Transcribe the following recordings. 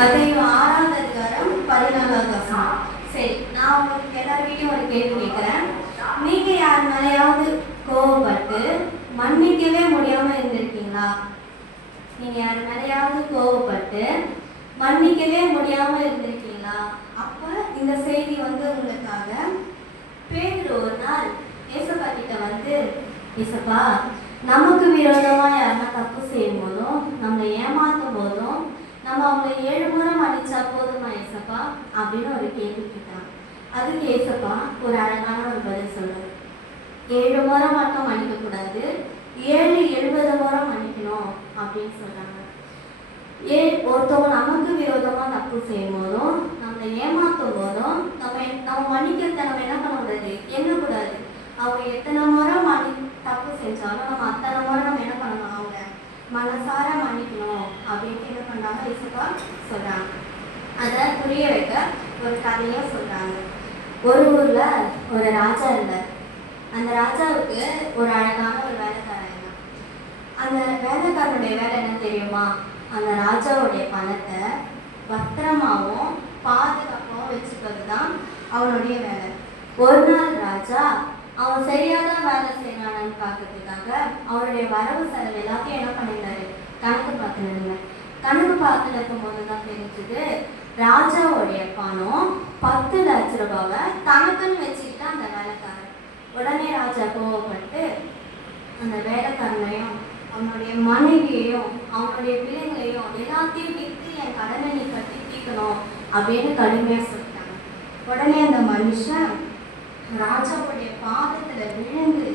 மத்தேயு 6ஆம் அதிகாரம் 14வது வசனம். சரி, நான் உங்களுக்கு எல்லார்கிட்டையும் ஒரு கேள்வி கேட்குறேன். நீங்க யார் மேலேயாவது கோவப்பட்டு மன்னிக்கவே முடியாம இருந்திருக்கீங்களா? நீங்க யார் மேலேயாவது கோவப்பட்டு மன்னிக்கவே முடியாம இருந்திருக்கீங்களா? அப்ப இந்த செய்தி உங்களுக்காக. பேதுரு ஒரு நாள் ஏசப்பா கிட்ட ஏசப்பா, நமக்கு விரோதமா யாருன்னா தப்பு செய்யும் போதும் நம்மளை ஏமாத்தும் போதும் நம்ம அவங்களை 7 முறை மன்னிச்சா போதுமா ஏசப்பா அப்படின்னு ஒரு கேள்வி கேட்டான். அதுக்கு ஏசப்பா ஒரு அழகான ஒரு பதில் சொல்றாரு. 7 முறை மட்டும் மன்னிக்க கூடாது, 70 முறை மன்னிக்கணும் அப்படின்னு சொல்றாங்க. ஒருத்தவங்க நமக்கு விரோதமா தப்பு செய்யும் போதும் நம்மளை ஏமாத்தும் போதும் நம்ம மன்னிக்கிறத நம்ம என்ன பண்ணக்கூடாது, எண்ணக்கூடாது. அவங்க எத்தனை முறை தப்பு செஞ்சாலும் நம்ம அத்தனை முறை நம்ம என்ன பண்ணணும், அவங்க மனசார மன்னிக்கணும் அப்படின்ட்டு என்ன பண்றாங்க ஏசப்பா சொல்றாங்க. அதை புரிய வைக்க ஒரு கதையும் சொல்றாங்க. ஒரு ஊர்ல ஒரு ராஜா இருந்தார். அந்த ராஜாவுக்கு ஒரு அழகான ஒரு வேலைக்காரன் இருந்தான். அந்த வேலைக்காரனுடைய வேலை என்ன தெரியுமா? அந்த ராஜாவுடைய பணத்தை பத்திரமாவும் பாதுகாப்பாகவும் வச்சுக்கிறது தான் அவனுடைய வேலை. ஒரு நாள் ராஜா அவன் சரியாதான் வேலை செய்யறானு பார்க்கறதுக்காக அவருடைய வரவு செலவு எல்லாத்தையும் என்ன பண்ணிருந்தாரு, கணக்கு பார்த்துருந்தாங்க. கணக்கு பார்த்துட்டு இருக்கும் போதுதான் தெரிஞ்சது, ராஜாவுடைய பணம் 10 லட்ச ரூபாவை தனக்குன்னு வச்சுக்கிட்டா அந்த வேலைக்காரன். உடனே ராஜா கோவப்பட்டு அந்த வேலைக்காரனையும் அவனுடைய மனைவியையும் அவனுடைய பிள்ளைங்களையும் எல்லாத்தையும் விற்று என் கடனை நீ கட்டி தீர்க்கணும் அப்படின்னு கடுமையா சொல்லிட்டாங்க. உடனே அந்த மனுஷன் ராஜாவுடைய பாதத்துல விழுந்து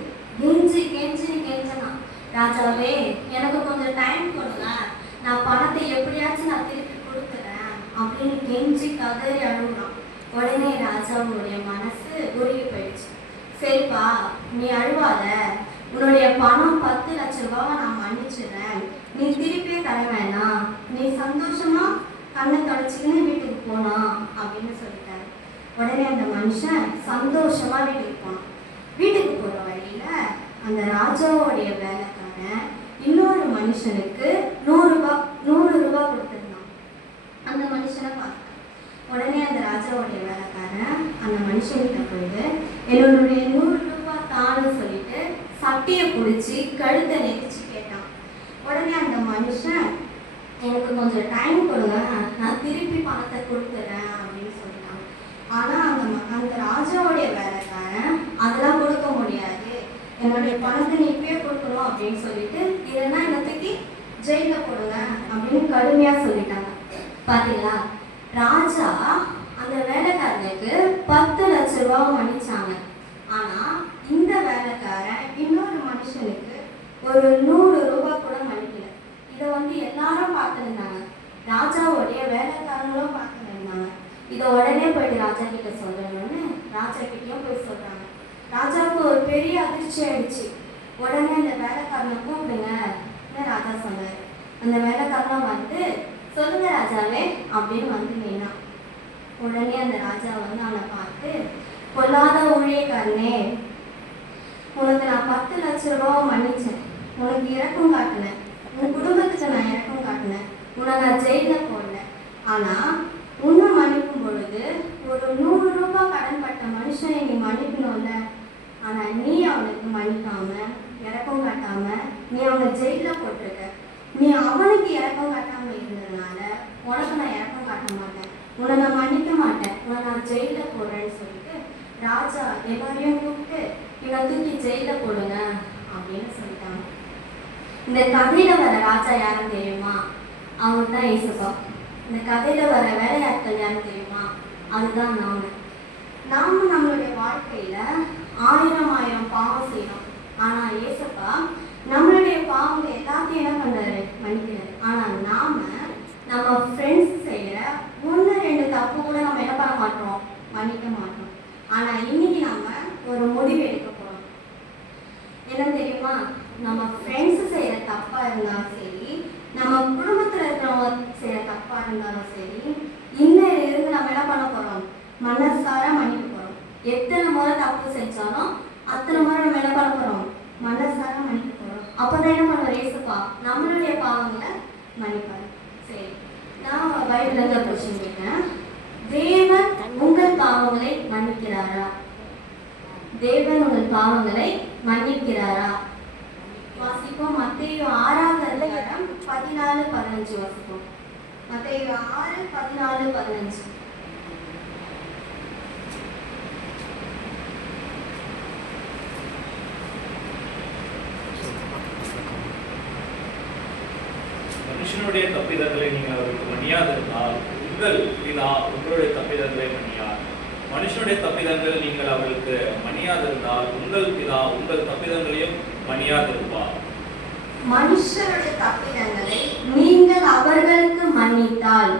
கெஞ்சினா, ராஜாவே எனக்கு கொஞ்சம் டைம் கொடுங்க, நான் பணத்தை எப்படியாச்சும் நான் திருப்பி கொடுக்குறேன் அப்படின்னு கெஞ்சி கதறி அழுகுறான். உடனே ராஜாவுடைய மனசு உருகி போயிடுச்சு. சரிப்பா, நீ அழுவாத, உன்னுடைய பணம் 10 லட்ச ரூபாவை நான் மன்னிச்சிடுறேன், நீ திருப்பியே தர வேணாம், நீ சந்தோஷமா கண்ணை தொடச்சிக்கின்னு வீட்டுக்கு போனான் அப்படின்னு சொல்லிட்டாரு. உடனே அந்த மனுஷன் சந்தோஷமா வீட்டுக்கு போனான். வீட்டுக்கு போற வழியில அந்த ராஜாவுடைய வேலைக்காரன் இன்னொரு மனுஷனுக்கு 100 ரூபாய் கொடுத்துருந்தான். அந்த மனுஷனை பார்த்தான். உடனே அந்த ராஜாவுடைய வேலைக்காரன் அந்த மனுஷன்கிட்ட போயிட்டு என்னுடைய 100 ரூபாய் தான்னு சொல்லிட்டு சட்டையை பிடிச்சி கழுத்தை நெரிச்சு கேட்டான். உடனே அந்த மனுஷன் எனக்கு கொஞ்சம் டைம் கொடுங்க, நான் திருப்பி பணத்தை கொடுத்துறேன் அப்படின்னு சொல்லிட்டான். ஆனா அந்த ராஜாவுடைய வேலைக்காரன் அதெல்லாம் கொடுக்க முடியாது, என்னுடைய பணத்தை நீ இப்பயே கொடுக்கணும் அப்படின்னு சொல்லிட்டு, இல்லைன்னா என்னத்துக்கு ஜெயில போடுங்க அப்படின்னு கடுமையா சொல்லிட்டாங்க. பாத்தீங்களா, ராஜா அந்த வேலைக்காரனுக்கு 10 லட்ச ரூபாய் மன்னிச்சாங்க. ஆனா இந்த வேலைக்காரன் இன்னொரு மனுஷனுக்கு ஒரு 100 ரூபாய் கூட மன்னிக்கல. இதை எல்லாரும் பார்த்துருந்தாங்க, ராஜாவுடைய வேலைக்காரங்களும் பார்த்துருந்தாங்க. இதை உடனே போயிட்டு ராஜா கிட்ட சொல்லணும்னு ராஜா கிட்டயும் போய் சொல்றாங்க. ராஜாவுக்கு ஒரு பெரிய அதிர்ச்சி ஆயிடுச்சு. உடனே அந்த வேலைக்காரனை கூப்பிடுங்க ராஜா சொன்னாரு. அந்த வேலைக்காரனும் சொல்லுங்க ராஜாவே அப்படின்னு நின்னா. உடனே அந்த ராஜா அவனை பார்த்து, பொல்லாத ஊழியக்காரனே, உனக்கு நான் 10 லட்ச ரூபாய் மன்னிச்சேன், உனக்கு இரக்கம் காட்டினேன், உன் குடும்பத்துக்கு நான் இரக்கம் காட்டினேன், உன்னை நான் ஜெயில போடல. ஆனா உன்னை மன்னிக்கும் பொழுது ஒரு 100 ரூபாய் கடன் பட்ட மனுஷனை நீ மன்னிக்கணும்ல, ஆனா நீ அவனுக்கு மன்னிக்காம இரக்கம் காட்டாம நீ அவனை ஜெயில போட்டிருக்க. நீ அவனுக்கு இரக்கம் காட்டாம இருந்ததுனால உனக்கு நான் இரக்கம் காட்ட மாட்டேன், உன்னை நான் மன்னிக்க மாட்டேன், உன்னை நான் ஜெயில போடுறேன்னு சொல்லிட்டு ராஜா எல்லாரையும் கூப்பிட்டு இவனை தூக்கி ஜெயில போடுங்க அப்படின்னு சொல்லிட்டாங்க. இந்த கதையில வர ராஜா யாரும் தெரியுமா? அவங்க தான் ஏசப்பா. இந்த கதையில வர வேலையாட்கள் யாரும் தெரியுமா? அதுதான் நாம நம்மளுடைய வாழ்க்கையில 1000 பாவம் செய்யணும். ஆனா ஏசப்பா நம்மளுடைய பாவங்களை எல்லாத்தையும் என்ன பண்றாரு, மன்னிக்கிறாரு. ஆனா நம்ம ஃப்ரெண்ட்ஸ் செய்யற 1-2 தப்பு கூட நம்ம என்ன பண்ண மாட்டோம், மன்னிக்க மாட்டோம். ஆனா இன்னைக்கு நாம ஒரு முடிவு எடுக்க போறோம். என்ன தெரியுமா? நம்ம ஃப்ரெண்ட்ஸ் செய்யற தப்பா இருந்தாலும் சரி, நம்ம குடும்பத்துல இருக்கிறவங்க செய்யற தப்பா இருந்தாலும் சரி, இன்னிலிருந்து நம்ம என்ன பண்ண போறோம், மனசார மன்னிக்க போறோம். எத்தனை முறை தப்பு செஞ்சாலும் அத்தனை முறை நம்ம என்ன பண்ண போறோம், மனசார மன்னிக்க போறோம். அப்பதான் என்ன பண்ணுவோம், ஏசப்பா நம்மளுடைய பாவங்களை மன்னிப்பாரு. சரி, நான் பைபிள்ல கொஸ்டின் கேட்டேன். தேவன் உங்கள் பாவங்களை மன்னிக்கிறாரா? தேவன் உங்கள் பாவங்களை மன்னிக்கிறாரா? வாசிப்போம். மத்தேயு 6வது அதிகாரம் 14-15 வாசிப்போம். மத்தேயு 6:14-15. மனுஷனுடைய தப்பிதங்களை நீங்கள் அவருக்கு மன்னியாதிருந்தால் உங்கள் பிதா உங்களுடைய தப்பிதங்களை மன்னியார். மனுஷனுடைய தப்பிதங்கள் நீங்கள் அவர்களுக்கு மன்னியாதிருந்தால் உங்கள் பிதா உங்கள் தப்பிதங்களையும் மன்னியாதிருப்பார். மனுஷருடைய தப்பிதங்களை நீங்கள் அவர்களுக்கு மன்னித்தால்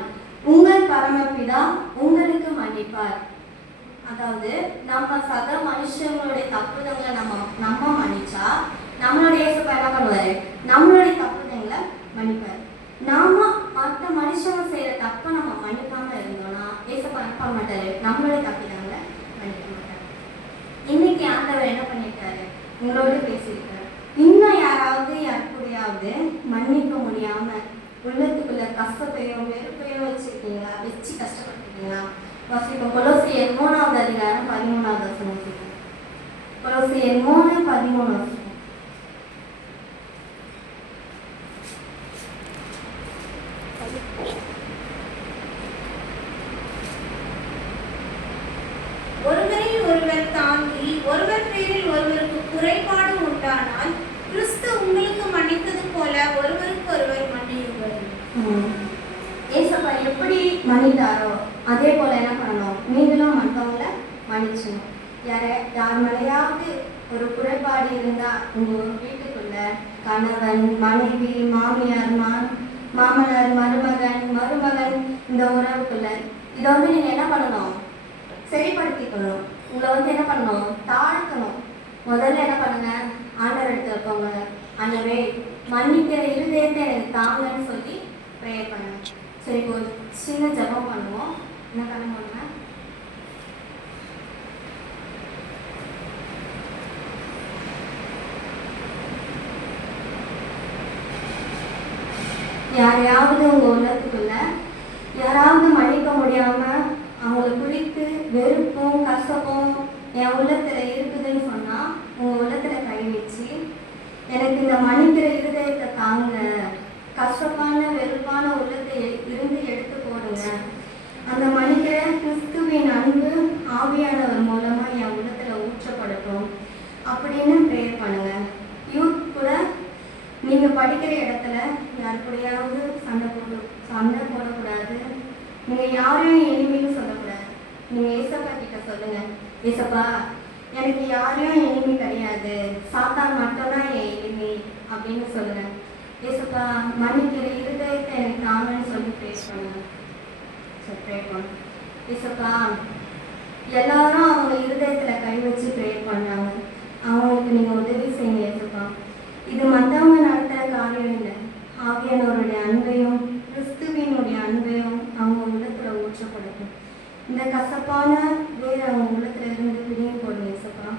உங்கள் பரமபிதா உங்களுக்கு மன்னிப்பார். அதாவது நம்ம சக மனுஷங்களுடைய தப்புதங்களை நம்ம மன்னிச்சா நம்மளுடைய இயேசுப்பா என்ன பண்ணுவாரு? நம்மளுடைய தப்புதங்களை மன்னிப்பார். நாம மற்ற மனுஷங்க செய்யற தப்ப நம்ம மன்னிக்காம இருந்தோம்னா இயேசுப்பா என்ன பண்ண மாட்டாரு? நம்மளுடைய தப்புதங்களை மன்னிக்க மாட்டாரு. இன்னைக்கு ஆண்டவர் என்ன பண்ணிருக்காரு? உங்களோட பேசியிருக்காரு. இன்னும் யாருக்கூடையாவது மன்னிக்க முடியாம உள்ளத்துக்குள்ள கஷ்டத்தையோ வெறுப்பையோ வச்சிருக்கீங்களா? வச்சு கஷ்டப்பட்டுருக்கீங்களா? வாசிப்போம். கொலோசியர் 3வது அதிகாரம் 13வது வசனம். கொலோசியர் 3:13 வசனம். ஒருவரில் ஒருவர் தாங்கி ஒருவர் பேரில் ஒருவருக்கு குறைபாடு உண்டானால் கிறிஸ்து உங்களுக்கு மன்னித்தது போல ஒருவருக்கு ஒருவர் மன்னியுங்கள். ஏசப்பா எப்படி மன்னித்தாரோ அதே போல என்ன பண்ணணும்? நீங்களும் மற்றவங்களை மன்னிச்சணும். யார் மேலேயாவது ஒரு குறைபாடு இருந்தா உங்க வீட்டுக்குள்ள கணவன், மனைவி, மாமியார், மாமனார், மருமகன் இந்த உறவுக்குள்ள இதை நீங்க என்ன பண்ணணும்? சரிப்படுத்திக்கணும். உங்களை என்ன பண்ணணும்? தாழ்த்தணும். முதல்ல என்ன பண்ணுங்க? ஆண்டவர் எடுத்து வைப்போங்க. ஆண்டவரே மன்னிக்கிற இருதயத்தை எனக்கு தாங்கன்னு சொல்லி ப்ரேயர் பண்ணுங்க. சரி, ஒரு சின்ன ஜெபம் பண்ணுவோம். என்ன பண்ணுங்க? யாரையாவது உங்க உள்ளத்துக்குள்ள யாராவது மன்னிக்க முடியாம அவங்களை குறித்து வெறுப்பும் கஷ்டமும் என் உள்ளத்துல இருக்குதுன்னு சொன்னா உங்க உள்ளத்துல கை வச்சு எனக்கு இந்த மன்னிக்கிற இருதயத்தை தாங்க, கஷ்டமான வெறுப்பான உள்ளத்தை இருந்து எடுத்து போடுங்க. அந்த மன்னிக்கிற கிறிஸ்துவின் அன்பு ஆவியானவர் மூலமா என் உள்ளத்துல ஊற்றப்படட்டும் அப்படின்னு ப்ரேயர் பண்ணுங்க. யூத் கூட நீங்க படிக்கிற இடத்துல யாரு கூடயாவது சண்டை போடக்கூடாது. நீங்க யாரையும் எனிமின்னு சொல்லக்கூடாது. நீங்க ஏசப்பா கிட்ட சொல்லுங்க, ஏசப்பா எனக்கு யாரையும் எனிமி கிடையாது, சாத்தான் மட்டும்தான் என் எனிமி அப்படின்னு சொல்லுங்க. ஏசப்பா மன்னிக்கிற இருதயத்தை எனக்கு தாங்கன்னு சொல்லி ப்ரேஸ் பண்ணுங்க. ப்ரே பண்ணு. ஏசப்பா எல்லாரும் அவங்க இருதயத்துல கை வச்சு ப்ரே பண்ணாங்க. அவங்களுக்கு நீங்க உதவி செய்யுங்க ஏசப்பா. இது மற்றவங்க நடத்துகிற காரியம் இல்லை. ஆவியானவருடைய அன்பையும் கிறிஸ்துவினுடைய அன்பையும் அவங்க உள்ளத்துல ஊற்றப்படுத்தும். இந்த கசப்பான வேறு அவங்க உள்ளத்துல இருந்து பிடிங்கி போடுங்க ஏசப்பா.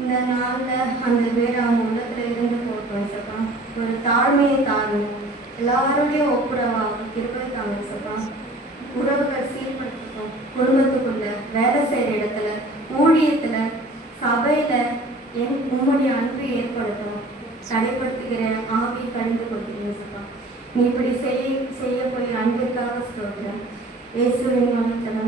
இந்த நாளில் அந்த வேறு அவங்க உள்ளத்துல இருந்து போட்டோம் ஏசப்பா. ஒரு தாழ்மையை தாரும். எல்லாருடைய ஒப்புரவா கிருபை தாங்க ஏசப்பா. உறவுகள் சீர்படுத்திட்டோம். குடும்பத்துக்குள்ள, வேலை செய்கிற இடத்துல, ஊழியத்துல, சபையில உங்களுடைய அன்பு ஏற்படுத்தும். தடைப்படுத்துகிற ஆவி கழிந்து கொடுக்கிறேன். நீ இப்படி செய்ய போய் அன்பிற்காக சொல்கிறேன். இயேசுவின் மூலத்தில்